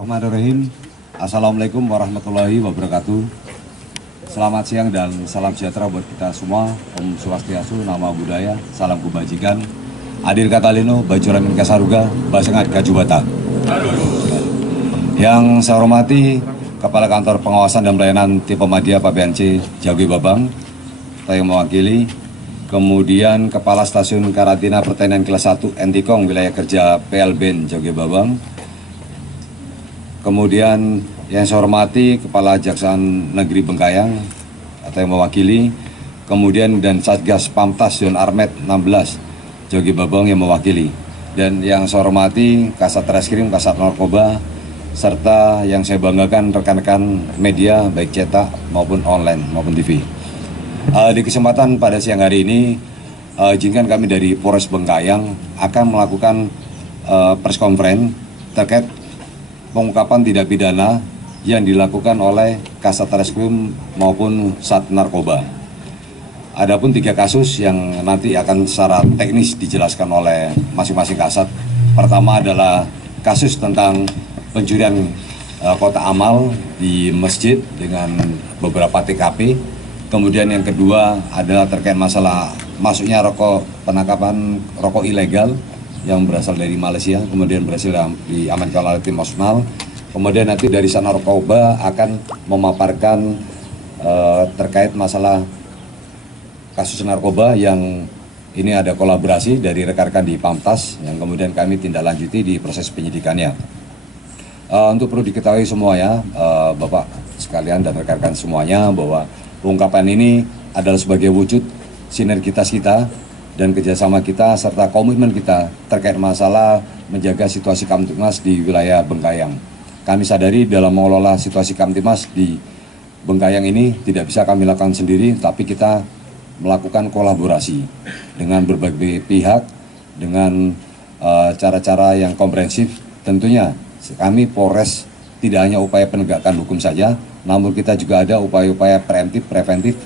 Bismillahirrahmanirrahim. Assalamualaikum warahmatullahi wabarakatuh. Selamat siang dan salam sejahtera buat kita semua. Om Swastiastu, Nama Budaya, Salam Kebajikan. Adir Katalino, Bajuramin Kasaruga, Basengat Kajubata. Yang saya hormati Kepala Kantor Pengawasan dan Pelayanan Tipe Madya PPNC Jagoi Babang, saya mewakili. Kemudian Kepala Stasiun Karantina Pertanian Kelas 1 Entikong Wilayah Kerja PLBN Jagoi Babang. Kemudian yang saya hormati Kepala Jaksaan Negeri Bengkayang atau yang mewakili, kemudian dan Satgas Pamtas Zon Armet 16 Jagoi Babang yang mewakili, dan yang saya hormati Kasat Reskrim, Kasat Narkoba, serta yang saya banggakan rekan-rekan media baik cetak maupun online maupun TV. Di kesempatan pada siang hari ini, izinkan kami dari Polres Bengkayang akan melakukan press conference terkait pengungkapan tindak pidana yang dilakukan oleh Kasat Reskrim maupun Sat Narkoba. Adapun 3 kasus yang nanti akan secara teknis dijelaskan oleh masing-masing kasat. Pertama adalah kasus tentang pencurian kotak amal di masjid dengan beberapa TKP. Kemudian yang kedua adalah terkait masalah masuknya penangkapan rokok ilegal yang berasal dari Malaysia, kemudian berhasil diamankan oleh tim nasional. Kemudian nanti dari Sat Narkoba akan memaparkan terkait masalah kasus narkoba yang ini ada kolaborasi dari rekan-rekan di Pamtas yang kemudian kami tindak lanjuti di proses penyidikannya. Untuk perlu diketahui semuanya, Bapak sekalian dan rekan-rekan semuanya, bahwa pengungkapan ini adalah sebagai wujud sinergitas kita dan kerjasama kita serta komitmen kita terkait masalah menjaga situasi Kamtibmas di wilayah Bengkayang. Kami sadari dalam mengelola situasi Kamtibmas di Bengkayang ini tidak bisa kami lakukan sendiri, tapi kita melakukan kolaborasi dengan berbagai pihak dengan cara-cara yang komprehensif. Tentunya kami Polres tidak hanya upaya penegakan hukum saja, namun kita juga ada upaya-upaya preventif,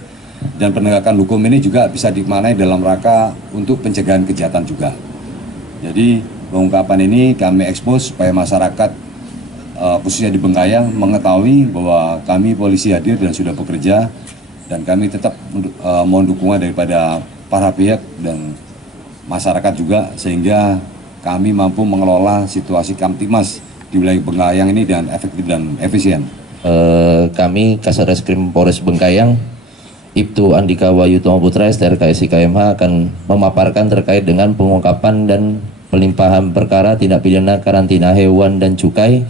dan penegakan hukum ini juga bisa dimaknai dalam rangka untuk pencegahan kejahatan juga. Jadi pengungkapan ini kami ekspos supaya masyarakat khususnya di Bengkayang mengetahui bahwa kami polisi hadir dan sudah bekerja, dan kami tetap mohon dukungan daripada para pihak dan masyarakat juga sehingga kami mampu mengelola situasi Kamtibmas di wilayah Bengkayang ini dengan efektif dan efisien. Kami Kasat Reskrim Polres Bengkayang, Ibtu Andika Wayutomo Putra STRK SIKMH akan memaparkan terkait dengan pengungkapan dan pelimpahan perkara tindak pidana karantina hewan dan cukai,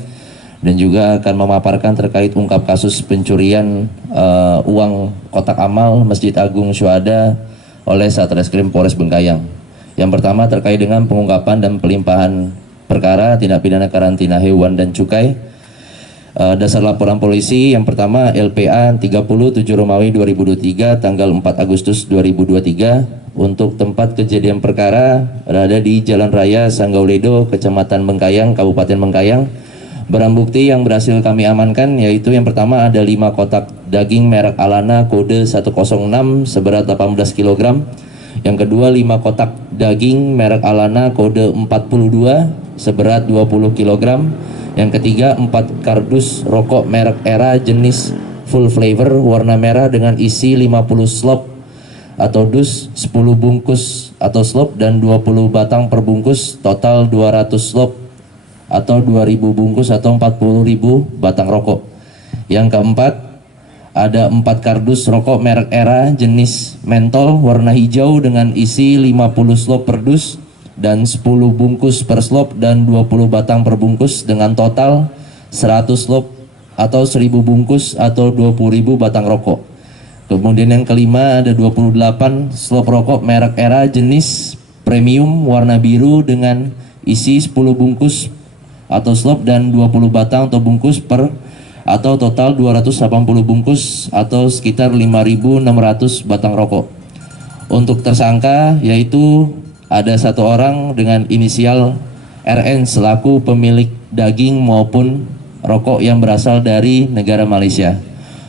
dan juga akan memaparkan terkait ungkap kasus pencurian uang kotak amal Masjid Agung Syuhada oleh Satreskrim Polres Bengkayang. Yang pertama terkait dengan pengungkapan dan pelimpahan perkara tindak pidana karantina hewan dan cukai. Dasar laporan polisi yang pertama LPA 37 Romawi 2023 tanggal 4 Agustus 2023 untuk tempat kejadian perkara berada di Jalan Raya Sanggauledo, Kecamatan Bengkayang, Kabupaten Bengkayang. Barang bukti yang berhasil kami amankan yaitu yang pertama ada 5 kotak daging merek Alana kode 106 seberat 18 kg. Yang kedua 5 kotak daging merek Alana kode 42 seberat 20 kg. Yang ketiga 4 kardus rokok merek Era jenis full flavor warna merah dengan isi 50 slop atau dus, 10 bungkus atau slop dan 20 batang per bungkus, total 200 slop atau 2000 bungkus atau 40.000 batang rokok. Yang keempat ada 4 kardus rokok merek Era jenis mentol warna hijau dengan isi 50 slop per dus dan 10 bungkus per slop dan 20 batang per bungkus dengan total 100 slop atau 1000 bungkus atau 20.000 batang rokok. Kemudian yang kelima ada 28 slop rokok merek Era jenis premium warna biru dengan isi 10 bungkus atau slop dan 20 batang atau bungkus per atau total 280 bungkus atau sekitar 5.600 batang rokok. Untuk tersangka yaitu ada 1 orang dengan inisial RN selaku pemilik daging maupun rokok yang berasal dari negara Malaysia.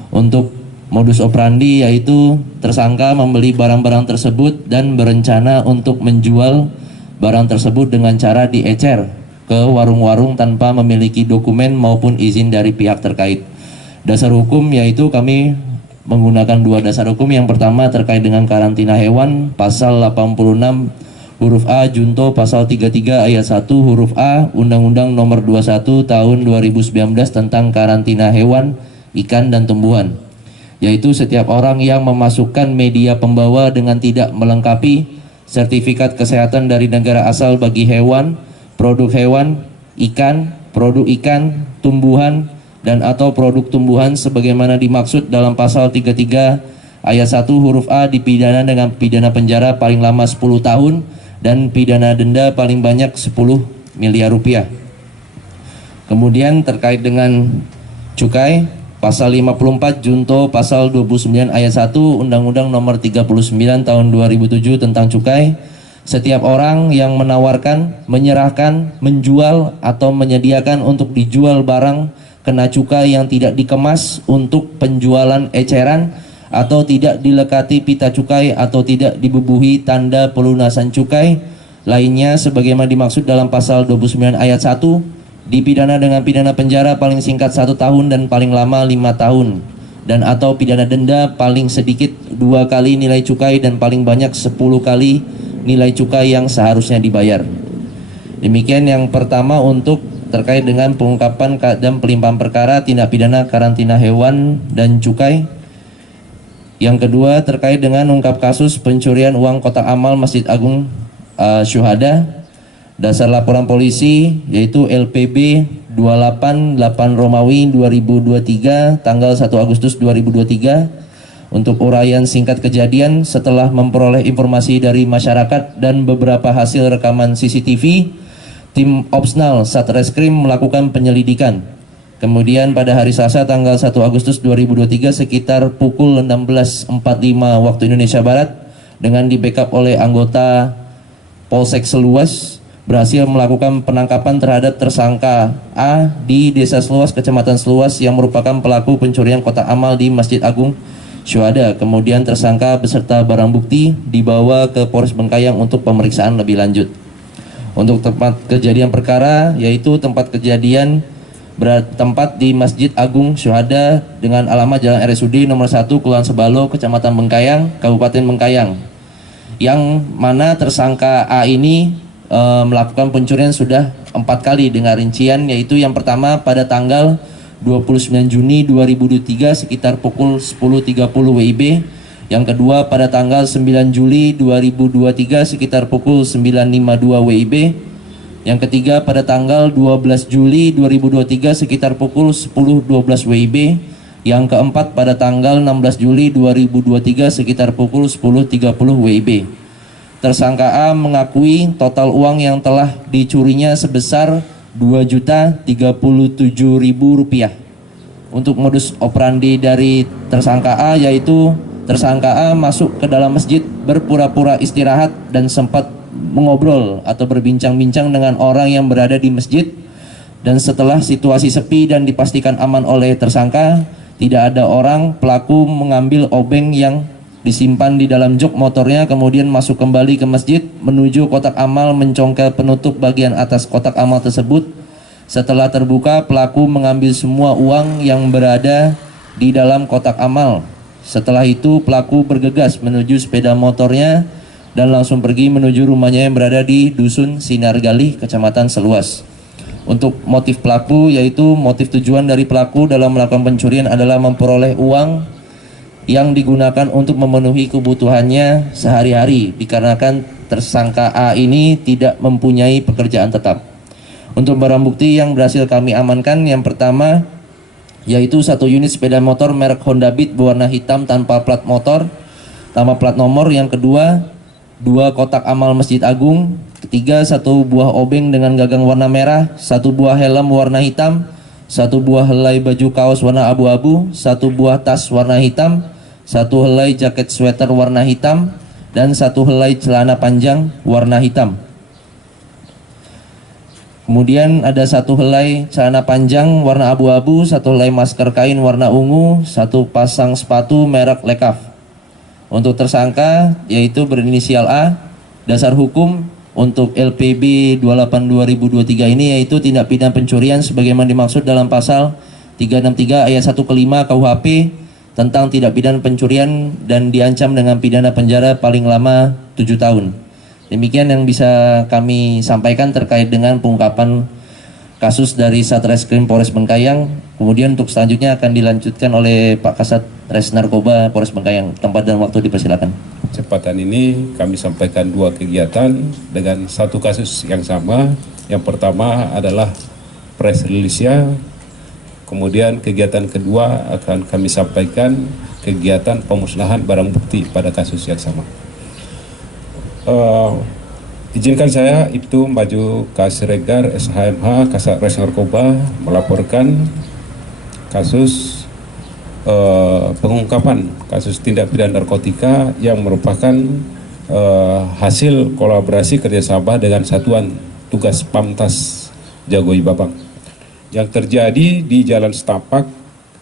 Untuk modus operandi yaitu tersangka membeli barang-barang tersebut dan berencana untuk menjual barang tersebut dengan cara diecer ke warung-warung tanpa memiliki dokumen maupun izin dari pihak terkait. Dasar hukum yaitu kami menggunakan dua dasar hukum. Yang pertama terkait dengan karantina hewan, pasal 86 huruf A junto pasal 33 ayat 1 huruf A Undang-Undang Nomor 21 Tahun 2019 tentang karantina hewan, ikan dan tumbuhan, yaitu setiap orang yang memasukkan media pembawa dengan tidak melengkapi sertifikat kesehatan dari negara asal bagi hewan, produk hewan, ikan, produk ikan, tumbuhan, dan atau produk tumbuhan sebagaimana dimaksud dalam pasal 33 ayat 1 huruf A dipidana dengan pidana penjara paling lama 10 tahun dan pidana denda paling banyak 10 miliar rupiah. Kemudian terkait dengan cukai, pasal 54 junto pasal 29 ayat 1 Undang-Undang Nomor 39 Tahun 2007 tentang cukai, setiap orang yang menawarkan, menyerahkan, menjual atau menyediakan untuk dijual barang kena cukai yang tidak dikemas untuk penjualan eceran atau tidak dilekati pita cukai atau tidak dibubuhi tanda pelunasan cukai lainnya sebagaimana dimaksud dalam pasal 29 ayat 1 dipidana dengan pidana penjara paling singkat 1 tahun dan paling lama 5 tahun dan atau pidana denda paling sedikit 2 kali nilai cukai dan paling banyak 10 kali nilai cukai yang seharusnya dibayar. Demikian yang pertama untuk terkait dengan pengungkapan dan pelimpahan perkara tindak pidana karantina hewan dan cukai. Yang kedua terkait dengan ungkap kasus pencurian uang kotak amal Masjid Agung Syuhada. Dasar laporan polisi yaitu LPB 288 Romawi 2023 tanggal 1 Agustus 2023. Untuk uraian singkat kejadian, setelah memperoleh informasi dari masyarakat dan beberapa hasil rekaman CCTV, tim Opsnal Satreskrim melakukan penyelidikan. Kemudian pada hari Selasa tanggal 1 Agustus 2023 sekitar pukul 16.45 waktu Indonesia Barat dengan di backup oleh anggota Polsek Seluas berhasil melakukan penangkapan terhadap tersangka A di Desa Seluas, Kecamatan Seluas yang merupakan pelaku pencurian kotak amal di Masjid Agung Syuhada. Kemudian tersangka beserta barang bukti dibawa ke Polres Bengkayang untuk pemeriksaan lebih lanjut. Untuk tempat kejadian perkara yaitu tempat kejadian bertempat di Masjid Agung Syuhada dengan alamat Jalan RSUD nomor 1 Kelurahan Sebalo, Kecamatan Bengkayang, Kabupaten Bengkayang, yang mana tersangka A ini melakukan pencurian sudah 4 kali dengan rincian, yaitu yang pertama pada tanggal 29 Juni 2023 sekitar pukul 10.30 WIB. Yang kedua pada tanggal 9 Juli 2023 sekitar pukul 9.52 WIB. Yang ketiga pada tanggal 12 Juli 2023 sekitar pukul 10.12 WIB. Yang keempat pada tanggal 16 Juli 2023 sekitar pukul 10.30 WIB. Tersangka A mengakui total uang yang telah dicurinya sebesar Rp2.037.000. Untuk modus operandi dari tersangka A yaitu tersangka A masuk ke dalam masjid berpura-pura istirahat dan sempat mengobrol atau berbincang-bincang dengan orang yang berada di masjid, dan setelah situasi sepi dan dipastikan aman oleh tersangka, tidak ada orang, pelaku mengambil obeng yang disimpan di dalam jok motornya, kemudian masuk kembali ke masjid menuju kotak amal, mencongkel penutup bagian atas kotak amal tersebut. Setelah terbuka, pelaku mengambil semua uang yang berada di dalam kotak amal. Setelah itu pelaku bergegas menuju sepeda motornya dan langsung pergi menuju rumahnya yang berada di Dusun Sinar Galih, Kecamatan Seluas. Untuk motif pelaku yaitu motif tujuan dari pelaku dalam melakukan pencurian adalah memperoleh uang yang digunakan untuk memenuhi kebutuhannya sehari-hari, dikarenakan tersangka A ini tidak mempunyai pekerjaan tetap. Untuk barang bukti yang berhasil kami amankan, yang pertama yaitu 1 unit sepeda motor merek Honda Beat berwarna hitam tanpa plat motor, tanpa plat nomor. Yang kedua, 2 kotak amal Masjid Agung. Ketiga, 1 buah obeng dengan gagang warna merah, 1 buah helm warna hitam, 1 buah helai baju kaos warna abu-abu, 1 buah tas warna hitam, 1 helai jaket sweater warna hitam, dan 1 helai celana panjang warna hitam. Kemudian ada 1 helai celana panjang warna abu-abu, 1 helai masker kain warna ungu, 1 pasang sepatu merek Lekaf. Untuk tersangka yaitu berinisial A. Dasar hukum untuk LPB 28/2023 ini, yaitu tindak pidana pencurian sebagaimana dimaksud dalam pasal 363 ayat 1 ke 5 KUHP tentang tindak pidana pencurian dan diancam dengan pidana penjara paling lama 7 tahun. Demikian yang bisa kami sampaikan terkait dengan pengungkapan kasus dari Satreskrim Polres Bengkayang. Kemudian untuk selanjutnya akan dilanjutkan oleh Pak Kasat Res Narkoba Polres Bengkayang. Tempat dan waktu dipersilakan. Kesempatan ini kami sampaikan 2 kegiatan dengan satu kasus yang sama. Yang pertama adalah press release-nya. Kemudian kegiatan kedua akan kami sampaikan kegiatan pemusnahan barang bukti pada kasus yang sama. Izinkan saya Ibtu Maju Kasregar SHMH Kasat Res Narkoba melaporkan kasus pengungkapan kasus tindak pidana narkotika yang merupakan hasil kolaborasi kerjasama dengan Satuan Tugas Pamtas Jagoi Babang yang terjadi di Jalan Setapak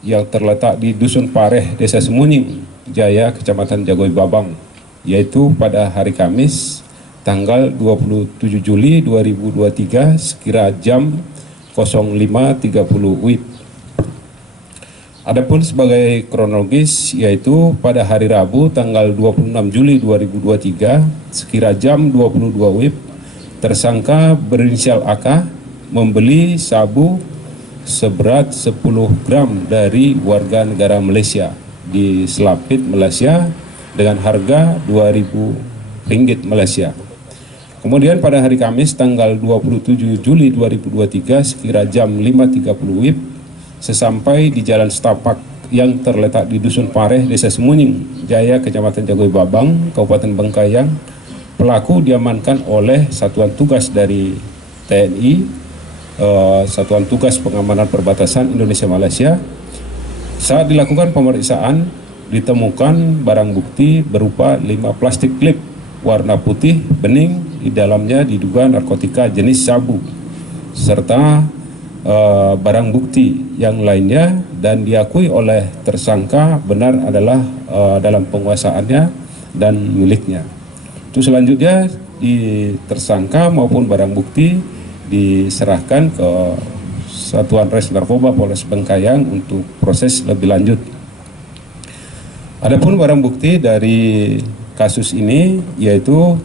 yang terletak di Dusun Pareh, Desa Semunying Jaya, Kecamatan Jagoi Babang, yaitu pada hari Kamis tanggal 27 Juli 2023 sekira jam 05.30 WIB. Adapun sebagai kronologis, yaitu pada hari Rabu tanggal 26 Juli 2023 sekira jam 22 WIB, tersangka berinisial AK membeli sabu seberat 10 gram dari warga negara Malaysia di Selapit, Malaysia dengan harga Rp2.000 Malaysia. Kemudian pada hari Kamis tanggal 27 Juli 2023 sekira jam 5.30 WIB, sesampai di Jalan Setapak yang terletak di Dusun Pareh, Desa Semunying Jaya, Kecamatan Jagoi Babang, Kabupaten Bengkayang, pelaku diamankan oleh Satuan Tugas dari TNI, Satuan Tugas Pengamanan Perbatasan Indonesia Malaysia. Saat dilakukan pemeriksaan, ditemukan barang bukti berupa 5 plastik klip warna putih bening, di dalamnya diduga narkotika jenis sabu, serta barang bukti yang lainnya, dan diakui oleh tersangka benar adalah dalam penguasaannya dan miliknya. Itu selanjutnya di tersangka maupun barang bukti diserahkan ke Satuan Res Narkoba Polres Bengkayang untuk proses lebih lanjut. Adapun barang bukti dari kasus ini yaitu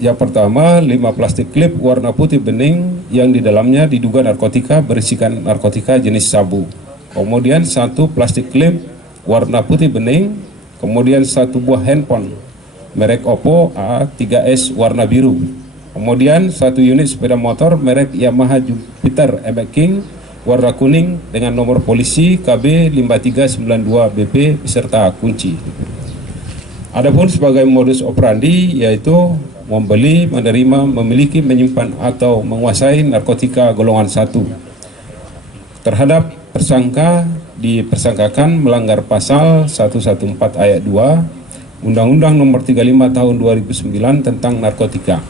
yang pertama 5 plastik klip warna putih bening yang di dalamnya diduga narkotika berisikan narkotika jenis sabu. Kemudian 1 plastik klip warna putih bening, kemudian 1 buah handphone merek Oppo A3s warna biru. Kemudian 1 unit sepeda motor merek Yamaha Jupiter MX King warna kuning dengan nomor polisi KB 5392BP beserta kunci. Adapun sebagai modus operandi yaitu membeli, menerima, memiliki, menyimpan atau menguasai narkotika golongan 1. Terhadap tersangka dipersangkakan melanggar pasal 114 ayat 2 Undang-Undang Nomor 35 Tahun 2009 tentang narkotika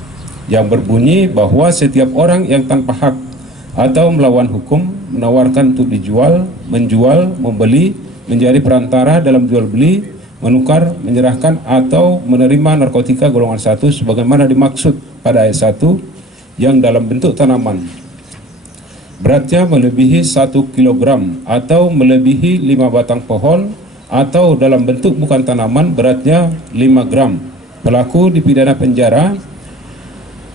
yang berbunyi bahwa setiap orang yang tanpa hak atau melawan hukum menawarkan untuk dijual, menjual, membeli, menjadi perantara dalam jual beli, menukar, menyerahkan atau menerima narkotika golongan 1 sebagaimana dimaksud pada ayat 1 yang dalam bentuk tanaman beratnya melebihi 1 kg atau melebihi 5 batang pohon, atau dalam bentuk bukan tanaman beratnya 5 gram. Pelaku dipidana penjara,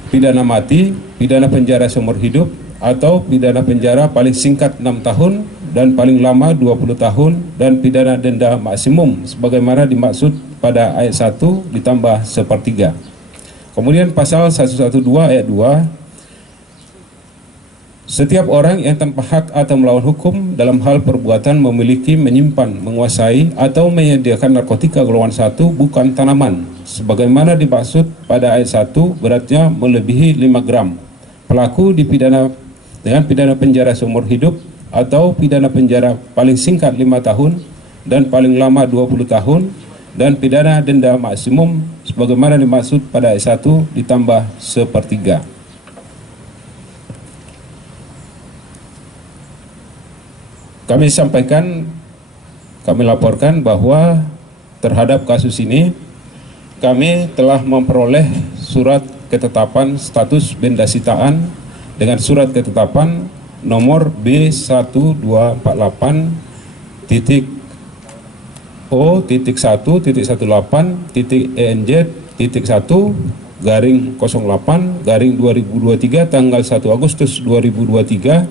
pidana mati, pidana penjara seumur hidup, atau pidana penjara paling singkat 6 tahun dan paling lama 20 tahun, dan pidana denda maksimum sebagaimana dimaksud pada ayat 1 ditambah 1/3. Kemudian pasal 112 ayat 2, setiap orang yang tanpa hak atau melawan hukum dalam hal perbuatan memiliki, menyimpan, menguasai atau menyediakan narkotika golongan 1 bukan tanaman sebagaimana dimaksud pada ayat 1 beratnya melebihi 5 gram. Pelaku dipidana dengan pidana penjara seumur hidup atau pidana penjara paling singkat 5 tahun dan paling lama 20 tahun, dan pidana denda maksimum sebagaimana dimaksud pada ayat 1 ditambah 1/3. Kami sampaikan, kami laporkan bahwa terhadap kasus ini kami telah memperoleh surat ketetapan status benda sitaan dengan surat ketetapan nomor B12.1.1.ENJ.1/08/2023 tanggal 1 Agustus 2023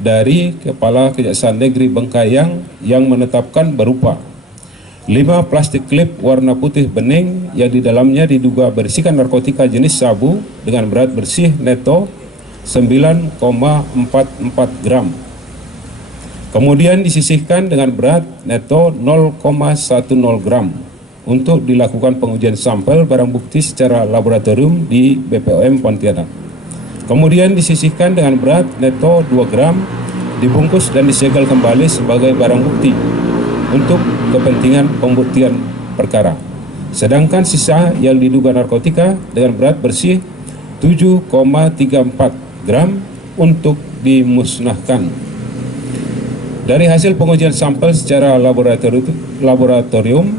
dari Kepala Kejaksaan Negeri Bengkayang yang menetapkan berupa 5 plastik klip warna putih bening yang di dalamnya diduga berisikan narkotika jenis sabu dengan berat bersih neto 9,44 gram. Kemudian disisihkan dengan berat neto 0,10 gram untuk dilakukan pengujian sampel barang bukti secara laboratorium di BPOM Pontianak. Kemudian disisihkan dengan berat neto 2 gram, dibungkus dan disegel kembali sebagai barang bukti untuk kepentingan pembuktian perkara. Sedangkan sisa yang diduga narkotika dengan berat bersih 7,34 gram untuk dimusnahkan. Dari hasil pengujian sampel secara laboratorium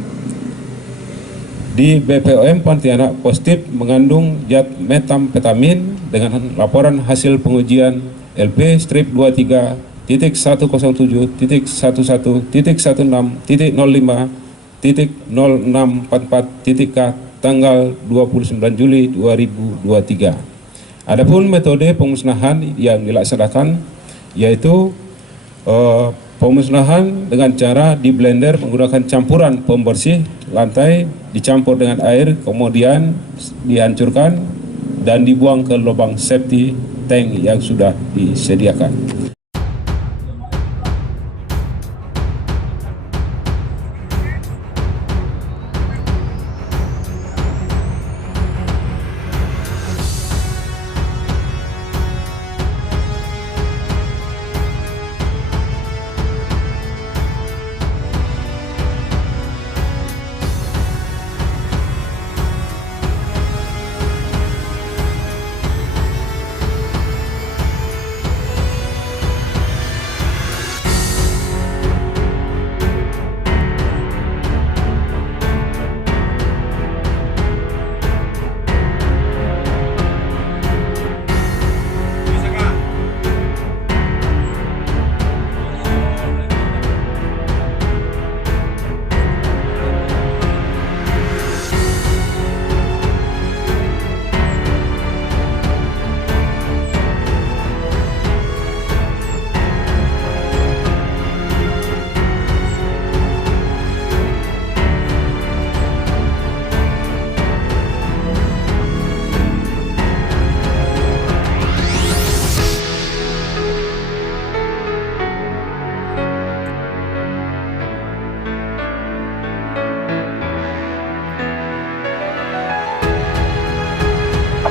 di BPOM Pontianak positif mengandung zat metamfetamin dengan laporan hasil pengujian LP-23.117.1.16.05.0644.K tanggal 29 Juli 2023. Adapun metode pemusnahan yang dilaksanakan yaitu pemusnahan dengan cara di blender menggunakan campuran pembersih lantai dicampur dengan air, kemudian dihancurkan dan dibuang ke lubang septic tank yang sudah disediakan.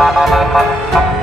Thank you.